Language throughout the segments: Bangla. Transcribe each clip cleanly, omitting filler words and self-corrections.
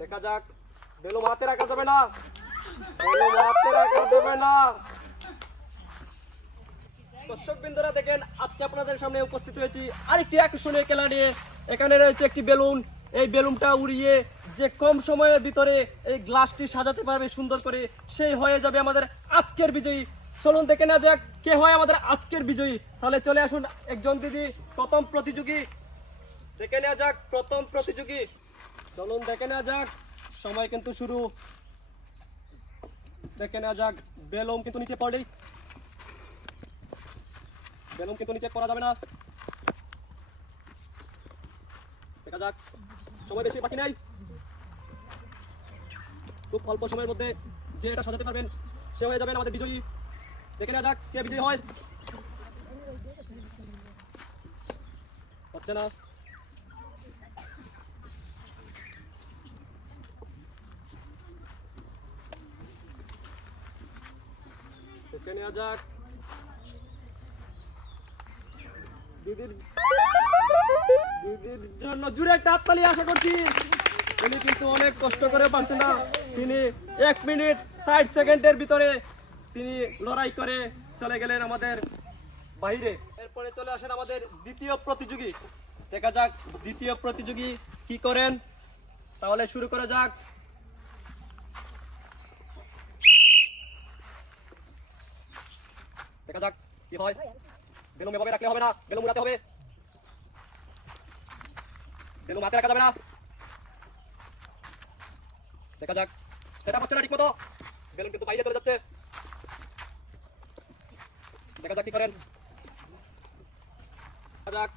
দেখা যাক। বেলুন হাতে রাখা যাবে না, বেলুন হাতে রাখা যাবে না। দর্শক বিন্দুরা দেখেন, আজকে আপনাদের সামনে উপস্থিত হয়েছি আরেকটি আকর্ষণীয় খেলা নিয়ে। এখানে রয়েছে একটি বেলুন। এই বেলুনটা উড়িয়ে যে কম সময়ের ভিতরে এই গ্লাসটি সাজাতে পারবে সুন্দর করে, সেই হয়ে যাবে আমাদের আজকের বিজয়ী। চলুন দেখে নেওয়া যাক কে হয় আমাদের আজকের বিজয়ী। তাহলে চলে আসুন একজন দিদি, প্রথম প্রতিযোগী দেখে নেওয়া যাক। প্রথম প্রতিযোগী, চলুন দেখে নেওয়া যাক। সময় কিন্তু শুরু, দেখে নেওয়া যাক। বেলুন কিন্তু নিচে পড়েই, বেলুন কিন্তু নিচে পড়া যাবে না। দেখা যাক, সময় বেশি বাকি নাই, খুব অল্প সময়ের মধ্যে যে এটা সাজাতে পারবেন সে হয়ে যাবেন আমাদের বিজয়ী। দেখে নেওয়া যাক কে বিজয়ী হয়। হচ্ছে না, দেখে নেওয়া যাক। দিদির দিদির জন্য জুড়ে একটা হাততালি আশা করছি। তিনি কিন্তু অনেক কষ্ট করে পারছেন না। তিনি 1 মিনিট 60 সেকেন্ডের ভিতরে তিনি লড়াই করে চলে গেলেন আমাদের বাইরে। এরপরে চলে আসেন আমাদের দ্বিতীয় প্রতিযোগী। দেখা যাক দ্বিতীয় প্রতিযোগী কি করেন। তাহলে শুরু করা যাক। দেখা যাক কি হয়। বেলুন এভাবে রাখলে হবে না, বেলুন উড়াতে হবে। বেলুন হাতে রাখা যাবে না। দেখা যাক, সেটা হচ্ছে না ঠিক মতো, বেলুন কিন্তু বাইরে চলে যাচ্ছে। দেখা যাক কি করেন। দেখা যাক,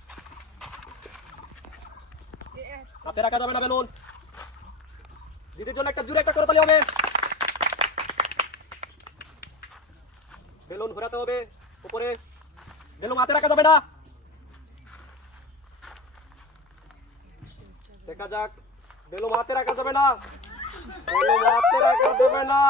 হাতে রাখা যাবে না বেলুন। দিদির জন্য একটা জোরে একটা করতালি হবে। বেলুন ঘোরাতে হবে উপরে, বেলুন হাতে রাখা যাবে না। দেখা যাক, বেলুন হাতে রাখা যাবে না, বেলুন হাতে রাখা যাবে না।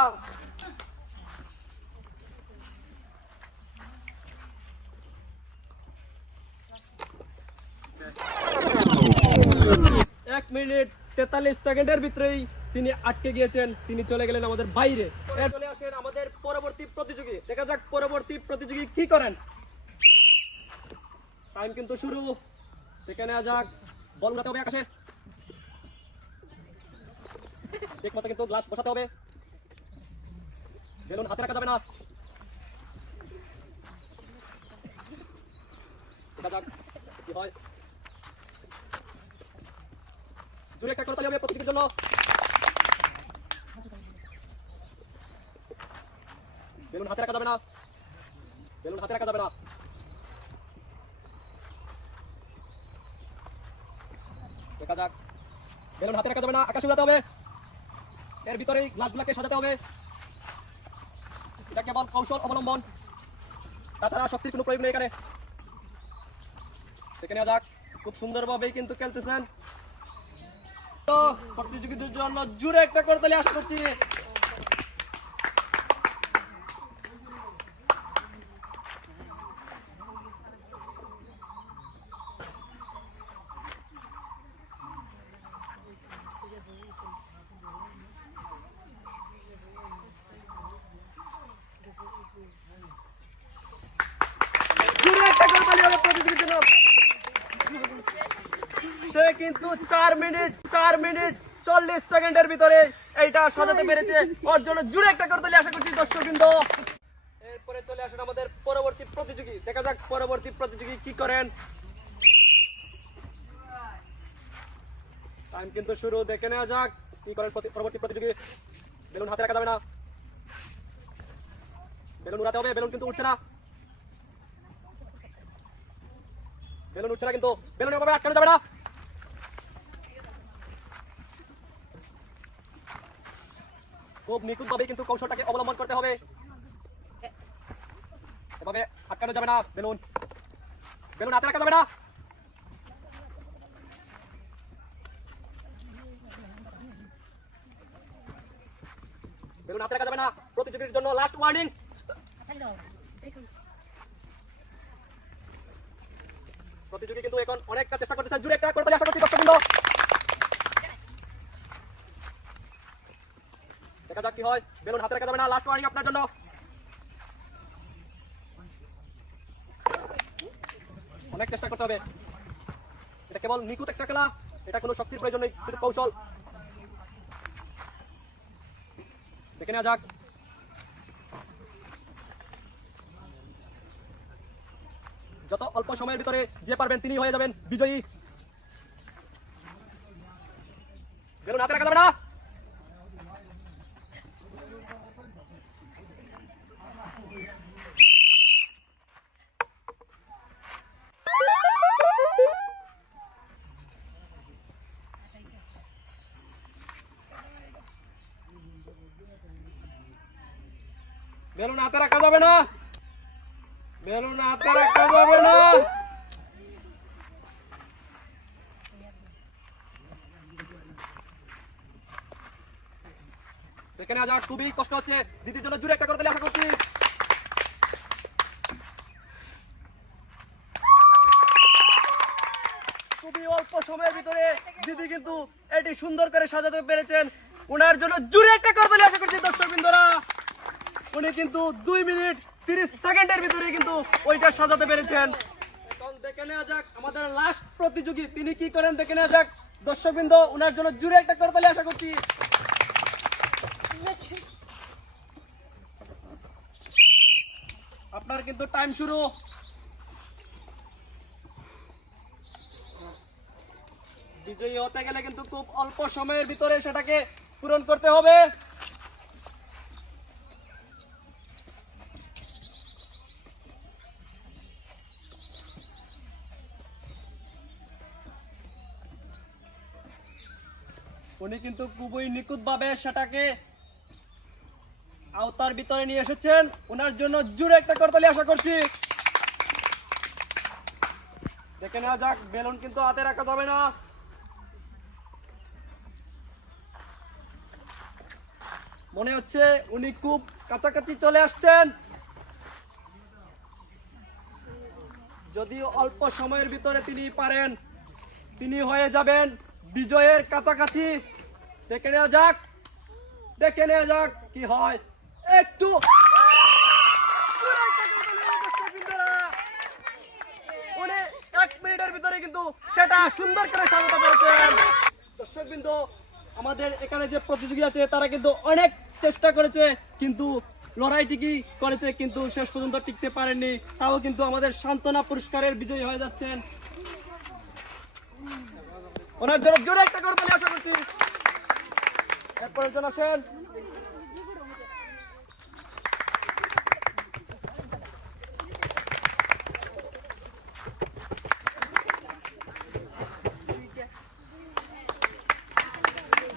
এক মিনিট 43 সেকেন্ডের ভিতরেই তিনি আটকে গিয়েছেন, তিনি চলে গেলেন আমাদের বাইরে। চলে আসেন আমাদের পরবর্তী প্রতিযোগী। দেখা যাক পরবর্তী প্রতিযোগী কি করেন। টাইম কিন্তু শুরু, দেখে নেওয়া যাক। বল উড়াতে হবে আকাশে, ঠিক মতো কিন্তু গ্লাস বসাতে হবে। বেলুন হাতে রাখা যাবে না। দেখা যাক কি হয়। জোরে একটা করতালি হবে প্রতিযোগীর জন্য। বেলুন হাতে রাখা যাবে না, বেলুন হাতে রাখা যাবে না। দেখা যাক, বেলুন হাতে রাখা যাবে না, আকাশে উড়াতে হবে। এর ভিতরেই গ্লাসগুলোকে সাজাতে হবে। এটা কেবল কৌশল অবলম্বন, তাছাড়া শক্তির কোনো প্রয়োগ নেই এখানে। দেখে নেওয়া যাক, খুব সুন্দরভাবেই কিন্তু খেলতেছেন। তো প্রতিযোগীদের জন্য জোরে একটা করতালি আশা করছি। জোরে একটা করতালি হবে প্রতিযোগীর জন্য। সে কিন্তু 4 মিনিট 40 সেকেন্ডের ভিতরে এইটা সাজাতে পেরেছে। ওর জন্য জোরে একটা করতালি আশা করছি দর্শকবৃন্দ। এরপরে চলে আসেন আমাদের পরবর্তী প্রতিযোগী। দেখা যাক পরবর্তী প্রতিযোগী কি করেন। টাইম কিন্তু শুরু, দেখে নেওয়া যাক কি করেন পরবর্তী প্রতিযোগী। বেলুন হাতে রাখা যাবে না, বেলুন উড়াতে হবে। বেলুন কিন্তু উঠছে না, বেলুন উঠছে না কিন্তু, বেলুন এভাবে আটকানো যাবে না। খুব নিখুঁত ভাবে কিন্তু কৌশলটাকে অবলম্বন করতে হবে। এভাবে আটকানো যাবে না, বেলুন বেলুন হাতে রাখা যাবে না। বেলুন হাতে রাখা যাবে না। প্রতিযোগীর জন্য লাস্ট ওয়ার্নিং। প্রতিযোগী কিন্তু এখন অনেকটা চেষ্টা করতেছে। জোরে একটা করতালি আশা করছি দর্শকবৃন্দ। দেখা যাক কি হয়। বেলুন হাতে রাখা যাবে না, লাস্ট ওয়ার্নিং আপনার জন্য। অনেক চেষ্টা করতে হবে, এটা কেবল নিখুঁত একটা খেলা, এটা কোনো শক্তির প্রয়োজন নেই, শুধু কৌশল। দেখে নেওয়া যাক। যত অল্প সময়ের ভিতরে যে পারবেন তিনি হয়ে যাবেন বিজয়ী। বেলুন হাতে রাখা যাবে না। বেলুন হাতে রাখা যাবে না, বেলুন হাতে রাখা যাবে না। দেখে নেওয়া যাক, খুবই কষ্ট হচ্ছে। দিদির জন্য জোরে একটা করে দিলে আশা করছি। খুবই অল্প সময়ের ভিতরে দিদি কিন্তু এটি সুন্দর করে সাজাতে পেরেছেন। ওনার জন্য জোরে একটা করে দিলে আশা করছি দর্শকবৃন্দরা। উনি কিন্তু 2 মিনিট 30 সেকেন্ডের ভিতরে কিন্তু ওইটা সাজাতে পেরেছেন। এখন দেখে নেওয়া যাক আমাদের লাস্ট প্রতিযোগী তিনি কি করেন, দেখে নেওয়া যাক দর্শকবৃন্দ। ওনার জন্য জোরে একটা করে দিলে আশা করছি। আপনার কিন্তু টাইম শুরু। বিজয়ী হতে গেলে কিন্তু খুব অল্প সময়ের ভিতরে সেটাকে পূরণ করতে হবে। উনি কিন্তু খুবই নিখুঁত ভাবে সেটাকে আওতার ভিতরে নিয়ে এসেছেন। ওনার জন্য জোরে একটা করতালি আশা করছি। দেখে নেওয়া যাক, বেলুন কিন্তু হাতে রাখা যাবে না। মনে হচ্ছে উনি খুব কাছাকাছি চলে আসছেন। যদি অল্প সময়ের ভিতরে তিনি পারেন, তিনি হয়ে যাবেন বিজয়ের কাছাকাছি। দেখে নেওয়া যাক, দেখে নেওয়া যাক কি হয়। একটু উনি 1 মিনিটের ভিতরে কিন্তু সেটা সুন্দর করে সাজাতে পেরেছেন। দর্শকবৃন্দ, আমাদের এখানে যে প্রতিযোগী আছে তারা কিন্তু অনেক চেষ্টা করেছে, কিন্তু লড়াই ঠিকই করেছে, কিন্তু শেষ পর্যন্ত টিকতে পারেননি। তাও কিন্তু আমাদের সান্ত্বনা পুরস্কারের বিজয়ী হয়ে যাচ্ছেন। ওনার জন্য জোরে একটা করে তালি আশা করছি। এরপরের জন আসেন।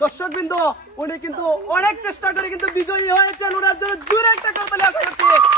দর্শকবৃন্দ, উনি কিন্তু অনেক চেষ্টা করে কিন্তু বিজয়ী হয়েছেন। ওনার জন্য জোরে একটা করে তালি আশা করছি।